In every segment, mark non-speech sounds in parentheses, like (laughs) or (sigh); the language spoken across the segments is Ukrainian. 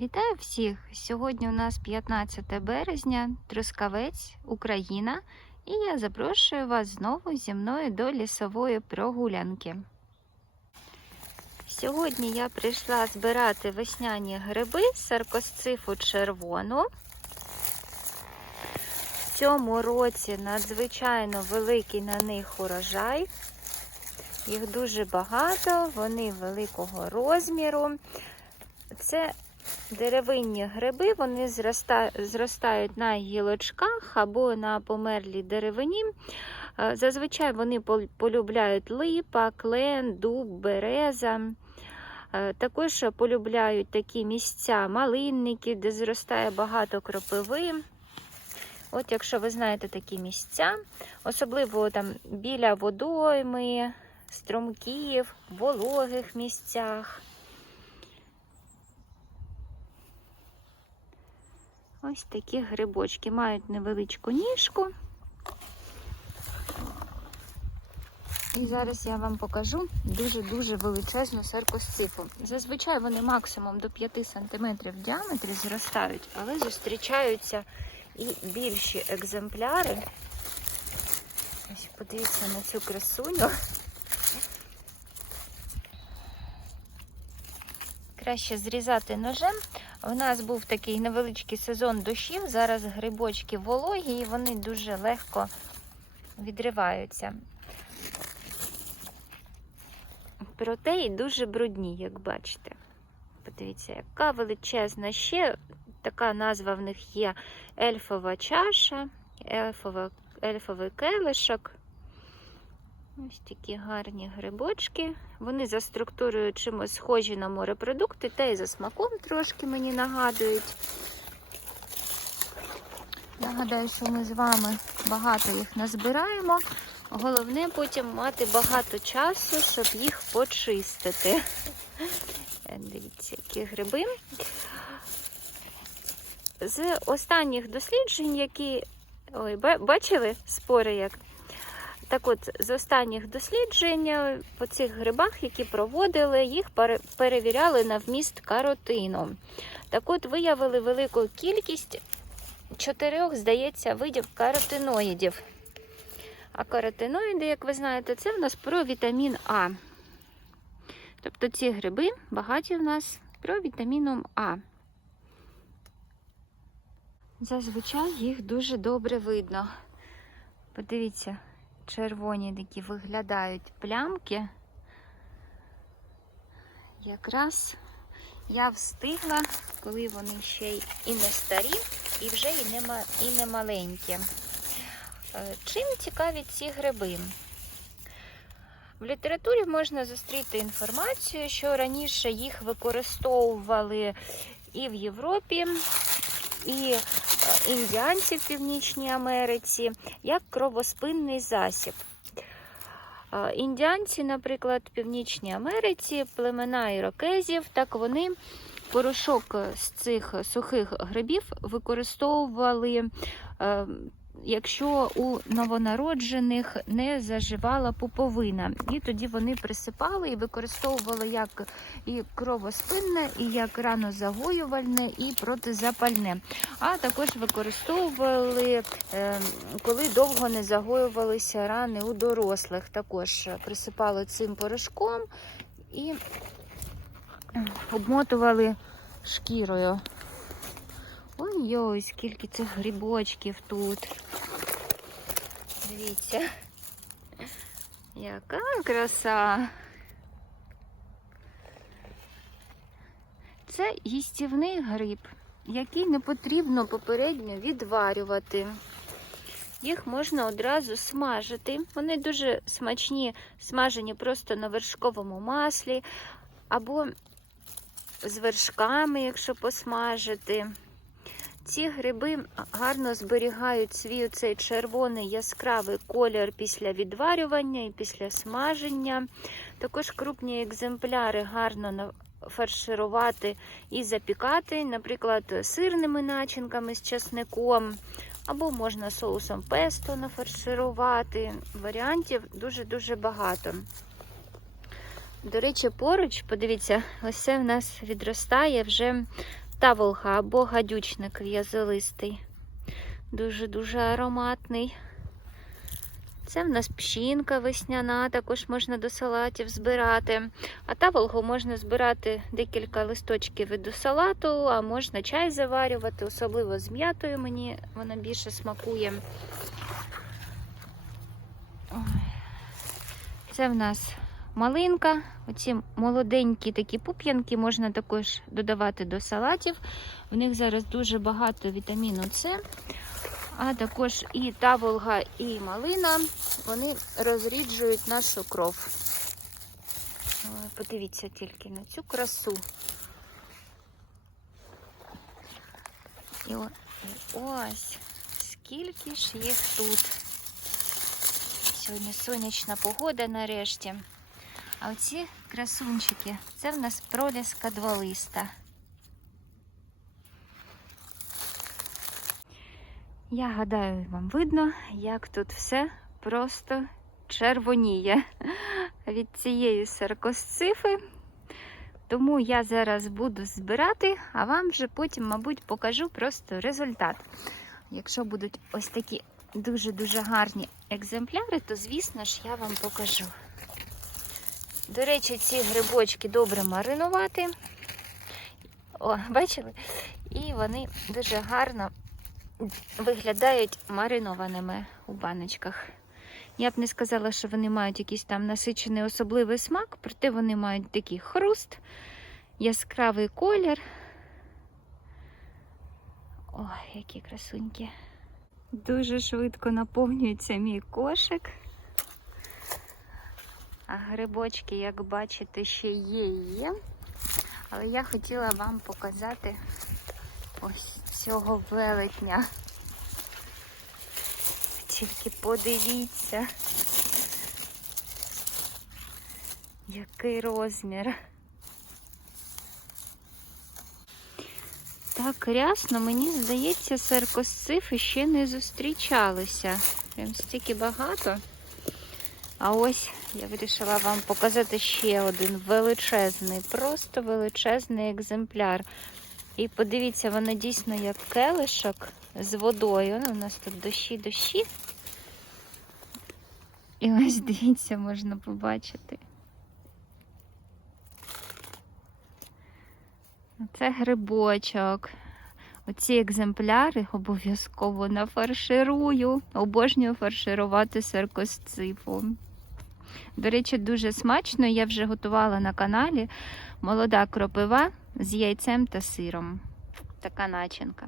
Вітаю всіх! Сьогодні у нас 15 березня, Трускавець, Україна, і я запрошую вас знову зі мною до лісової прогулянки. Сьогодні я прийшла збирати весняні гриби саркосцифу червону. В цьому році надзвичайно великий на них урожай. Їх дуже багато, вони великого розміру. Це деревинні гриби, вони зростають на гілочках або на померлій деревині. Е, Зазвичай вони полюбляють липа, клен, дуб, береза. Е, Також полюбляють такі місця малинники, де зростає багато кропиви. От якщо ви знаєте такі місця, особливо там біля водойми, струмків, вологих місцях. Ось такі грибочки мають невеличку ніжку. І зараз я вам покажу дуже-дуже величезну саркосцифу. Зазвичай вони максимум до 5 см в діаметрі зростають, але зустрічаються і більші екземпляри. Ось подивіться на цю красуню. Краще зрізати ножем. У нас був такий невеличкий сезон дощів. Зараз грибочки вологі і вони дуже легко відриваються. Проте і дуже брудні, як бачите. Подивіться, яка величезна ще така назва в них є ельфова чаша, ельфова, ельфовий келишок. Ось такі гарні грибочки. Вони за структурою чимось схожі на морепродукти, та й за смаком трошки мені нагадують. Нагадаю, що ми з вами багато їх назбираємо. Головне потім мати багато часу, щоб їх почистити. (laughs) Дивіться, які гриби. З останніх досліджень, які. Ой, бачили спори як? Так от, з останніх досліджень е, по цих грибах, які проводили, їх перевіряли на вміст каротину. Так от виявили велику кількість чотирьох, здається, видів каротиноїдів. А каротиноїди, як ви знаєте, це в нас про вітамін А. Тобто ці гриби багаті в нас про вітаміном А. Зазвичай їх дуже добре видно. Подивіться, червоні такі виглядають плямки. Якраз я встигла, коли вони ще і не старі, і вже і не, і не маленькі. Е, Чим цікаві ці гриби? В літературі можна зустріти інформацію, що раніше їх використовували і в Європі, і е, індіанці в Північній Америці як кровоспинний засіб. Е, Індіанці, наприклад, в Північній Америці, племена ірокезів, так вони порошок з цих сухих грибів використовували, е, якщо у новонароджених не заживала пуповина. І тоді вони присипали і використовували як і кровоспинне, і як ранозагоювальне, і протизапальне. А також використовували, е, коли довго не загоювалися рани у дорослих. Також присипали цим порошком і обмотували шкірою. Ой-ой, скільки цих грибочків тут. Дивіться, яка краса. Це їстівний гриб, який не потрібно попередньо відварювати. Їх можна одразу смажити. Вони дуже смачні, смажені просто на вершковому маслі, або з вершками, якщо посмажити. Ці гриби гарно зберігають свій цей червоний яскравий колір після відварювання і після смаження. Також крупні екземпляри гарно фарширувати і запікати, наприклад, сирними начинками з часником, або можна соусом песто нафарширувати. Варіантів дуже-дуже багато. До речі, поруч, подивіться, ось це в нас відростає вже таволга або гадючник в'язолистий. Дуже-дуже ароматний. Це в нас пшінка весняна, також можна до салатів збирати. А таволгу можна збирати декілька листочків і до салату, а можна чай заварювати, особливо з м'ятою мені вона більше смакує. Це в нас малинка. Оці молоденькі такі пуп'янки можна також додавати до салатів. В них зараз дуже багато вітаміну С. А також і таволга, і малина, вони розріджують нашу кров. Подивіться тільки на цю красу. І ось, скільки ж їх тут. Сьогодні сонячна погода нарешті. А оці красунчики, це в нас проліска дволиста. Я гадаю, вам видно, як тут все просто червоніє від цієї саркосцифи. Тому я зараз буду збирати, а вам вже потім, мабуть, покажу просто результат. Якщо будуть ось такі дуже-дуже гарні екземпляри, то, звісно ж, я вам покажу. До речі, ці грибочки добре маринувати. О, бачили? І вони дуже гарно виглядають маринованими у баночках. Я б не сказала, що вони мають якийсь там насичений особливий смак, проте вони мають такий хруст, яскравий колір. Ой, які красунькі. Дуже швидко наповнюється мій кошик. Грибочки, як бачите, ще є і є. Але я хотіла вам показати ось цього велетня. Тільки подивіться, який розмір. Так рясно, мені здається, саркосцифи ще не зустрічалися. Прям стільки багато. А ось я вирішила вам показати ще один величезний, просто величезний екземпляр. І подивіться, вона дійсно як келишок з водою. Ну, у нас тут дощі, дощі. І ось дивіться, можна побачити. Це грибочок. Оці екземпляри обов'язково нафарширую. Обожнюю фарширувати саркосцифу. До речі, дуже смачно. Я вже готувала на каналі молода кропива з яйцем та сиром. Така начинка.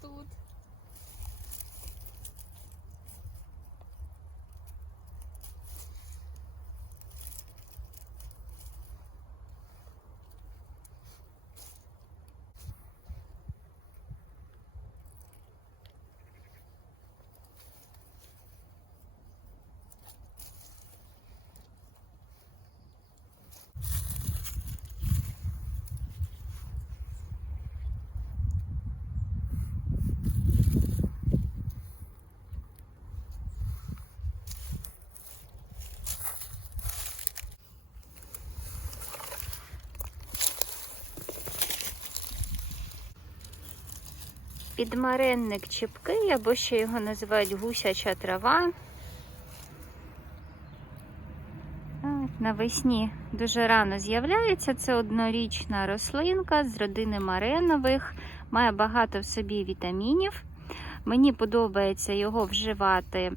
Тут? Підмаренник чіпкий, або ще його називають гусяча трава. Навесні дуже рано з'являється. Це однорічна рослинка з родини маренових, має багато в собі вітамінів. Мені подобається його вживати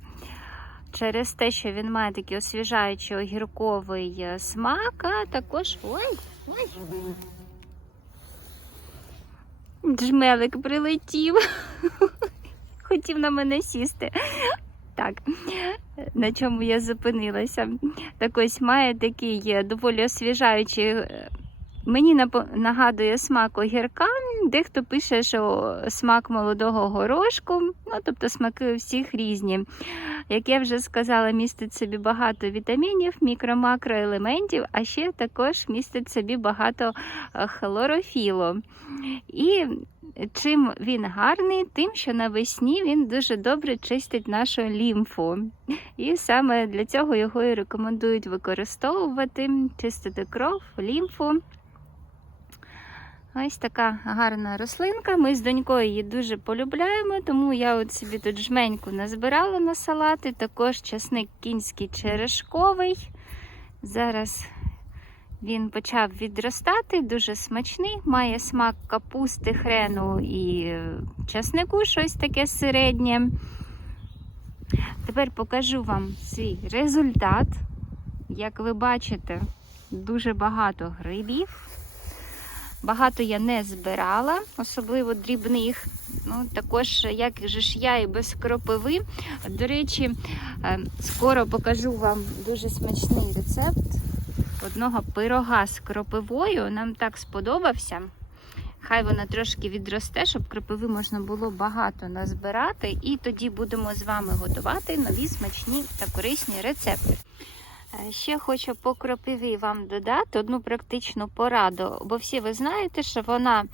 через те, що він має такий освіжаючий огірковий е, смак, а також. Ой, ой. Джмелик прилетів. (laughs) Хотів на мене сісти. Так, на чому я зупинилася. Так ось має такий е, доволі освіжаючий е, Мені нагадує смак огірка. Дехто пише, що смак молодого горошку, ну тобто смаки у всіх різні. Як я вже сказала, містить собі багато вітамінів, мікро-макроелементів, а ще також містить собі багато е, хлорофілу. І чим він гарний, тим, що навесні він дуже добре чистить нашу лімфу. І саме для цього його і рекомендують використовувати, чистити кров, лімфу. Ось така гарна рослинка. Ми з донькою її дуже полюбляємо, тому я от собі тут жменьку назбирала на салати. Також часник кінський черешковий. Зараз він почав відростати, дуже смачний, має смак капусти, хрену і е, часнику, щось таке середнє. Тепер покажу вам свій результат. Як ви бачите, дуже багато грибів. Багато я не збирала, особливо дрібних. Ну, також, як же ж я і без кропиви. До речі, е, скоро покажу вам дуже смачний рецепт одного пирога з кропивою. Нам так сподобався. Хай вона трошки відросте, щоб кропиви можна було багато назбирати. І тоді будемо з вами готувати нові смачні та корисні рецепти. Е, Ще хочу по кропиві вам додати одну практичну пораду, бо всі ви знаєте, що вона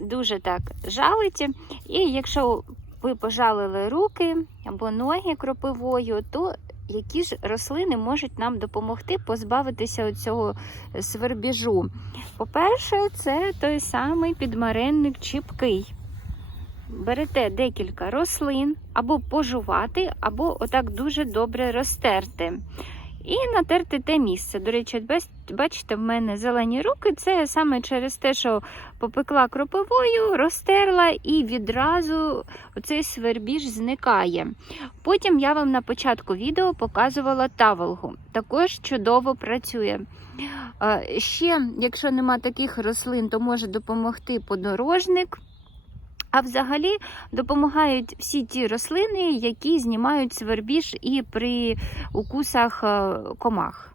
дуже так жалить. І якщо ви пожалили руки або ноги кропивою, то які ж рослини можуть нам допомогти позбавитися цього свербіжу? По-перше, це той самий підмаренник чіпкий. Берете декілька рослин або пожувати, або отак дуже добре розтерти. І натерти те місце. До речі, бачите, в мене зелені руки. Це саме через те, що попекла кропивою, розтерла і відразу оцей свербіж зникає. Потім я вам на початку відео показувала таволгу. Також чудово працює. Е, Ще, якщо нема таких рослин, то може допомогти подорожник. А взагалі допомагають всі ті рослини, які знімають свербіж і при укусах е, комах.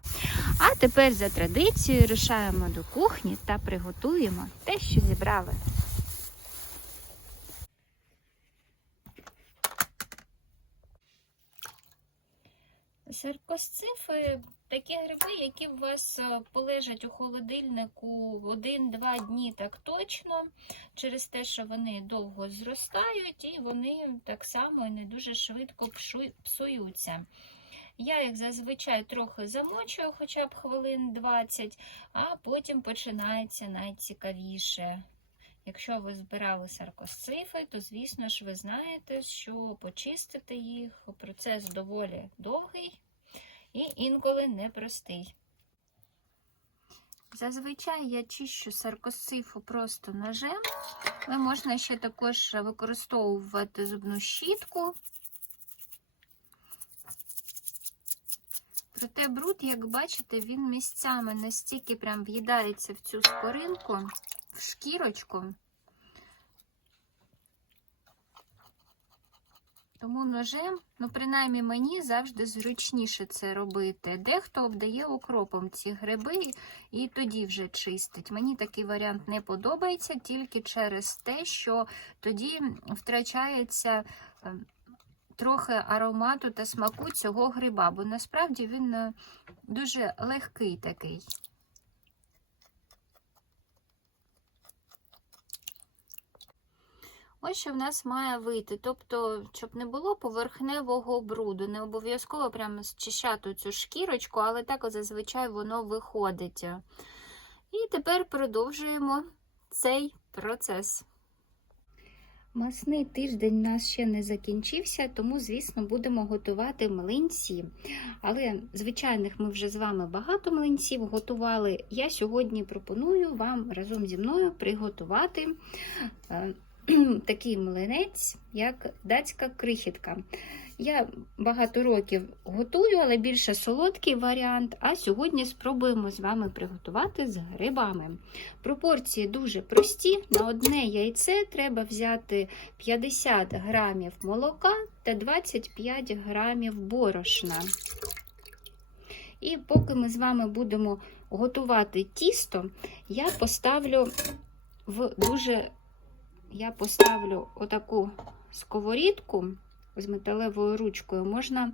А тепер за традицією рушаємо до кухні та приготуємо те, що зібрали. Саркосцифи такі гриби, які у вас е, полежать у холодильнику один-два дні так точно, через те, що вони довго зростають і вони так само не дуже швидко псуються. Я їх зазвичай трохи замочую, хоча б хвилин 20, а потім починається найцікавіше. Якщо ви збирали саркосцифи, то, звісно ж, ви знаєте, що почистити їх процес доволі довгий і інколи непростий. Зазвичай я чищу саркосцифу просто ножем. Ви можна ще також використовувати зубну щітку. Проте бруд, як бачите, він місцями настільки прям в'їдається в цю скоринку, в шкірочку. Тому ножем, ну, принаймні мені завжди зручніше це робити. Дехто обдає окропом ці гриби і тоді вже чистить. Мені такий варіант не подобається тільки через те, що тоді втрачається е, трохи аромату та смаку цього гриба, бо насправді він е, дуже легкий такий. Ось що в нас має вийти. Тобто, щоб не було поверхневого бруду. Не обов'язково прямо зчищати цю шкірочку, але так зазвичай воно виходить. І тепер продовжуємо цей процес. Масний тиждень у нас ще не закінчився, тому, звісно, будемо готувати млинці. Але звичайних ми вже з вами багато млинців готували. Я сьогодні пропоную вам разом зі мною приготувати е, (clears throat) такий млинець, як датська крихітка. Я багато років готую, але більше солодкий варіант. А сьогодні спробуємо з вами приготувати з грибами. Пропорції дуже прості. На одне яйце треба взяти 50 грамів молока та 25 грамів борошна. І поки ми з вами будемо готувати тісто, я поставлю в дуже я поставлю отаку сковорідку з металевою ручкою. Можна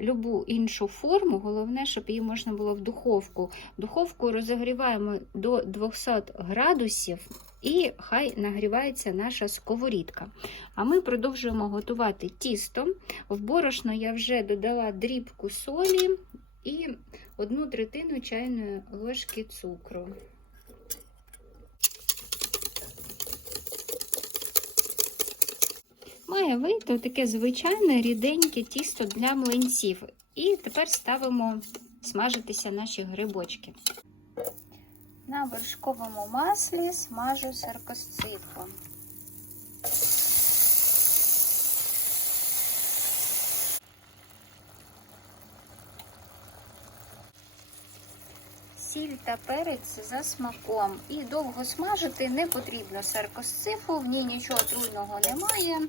любу іншу форму, головне, щоб її можна було в духовку. Духовку розігріваємо до 200 градусів і хай нагрівається наша сковорідка. А ми продовжуємо готувати тісто. В борошно я вже додала дрібку солі і одну третину чайної ложки цукру. Має вийти таке звичайне ріденьке тісто для млинців. І тепер ставимо смажитися наші грибочки. На вершковому маслі смажу саркосципу. Сіль та перець за смаком. І довго смажити не потрібно саркосцифу, в ній нічого отруйного немає.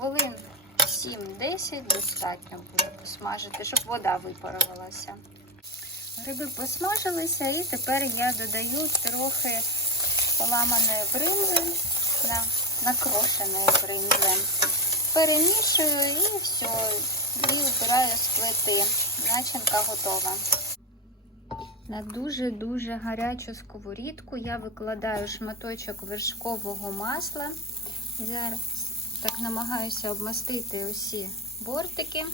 Хвилин 7-10 достатньо буде посмажити, щоб вода випарувалася. Гриби посмажилися і тепер я додаю трохи поламаної бринзи, на, накрошеної бринзи. Перемішую і все, і вбираю з плити. Начинка готова. На дуже-дуже гарячу сковорідку я викладаю шматочок вершкового масла. Зараз так намагаюся обмастити усі бортики.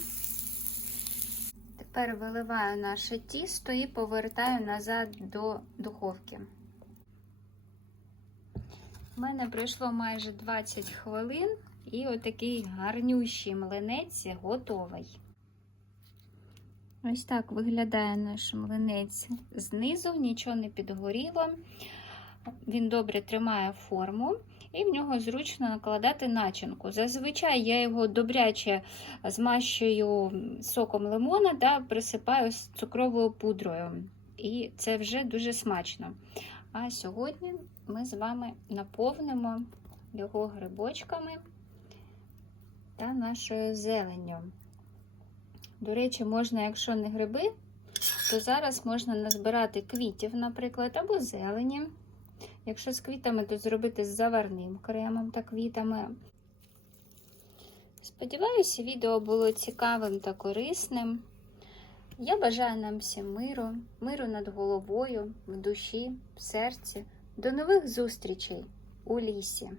Тепер виливаю наше тісто і повертаю назад до духовки. У мене пройшло майже 20 хвилин, і отакий гарнющий млинець готовий. Ось так виглядає наш млинець знизу, нічого не підгоріло. Він добре тримає форму і в нього зручно накладати начинку. Зазвичай я його добряче змащую соком лимона та присипаю з цукровою пудрою. І це вже дуже смачно. А сьогодні ми з вами наповнимо його грибочками та нашою зеленню. До речі, можна, якщо не гриби, то зараз можна назбирати квітів, наприклад, або зелені. Якщо з квітами, то зробити з заварним кремом та квітами. Сподіваюся, відео було цікавим та корисним. Я бажаю нам всім миру, миру над головою, в душі, в серці. До нових зустрічей у лісі!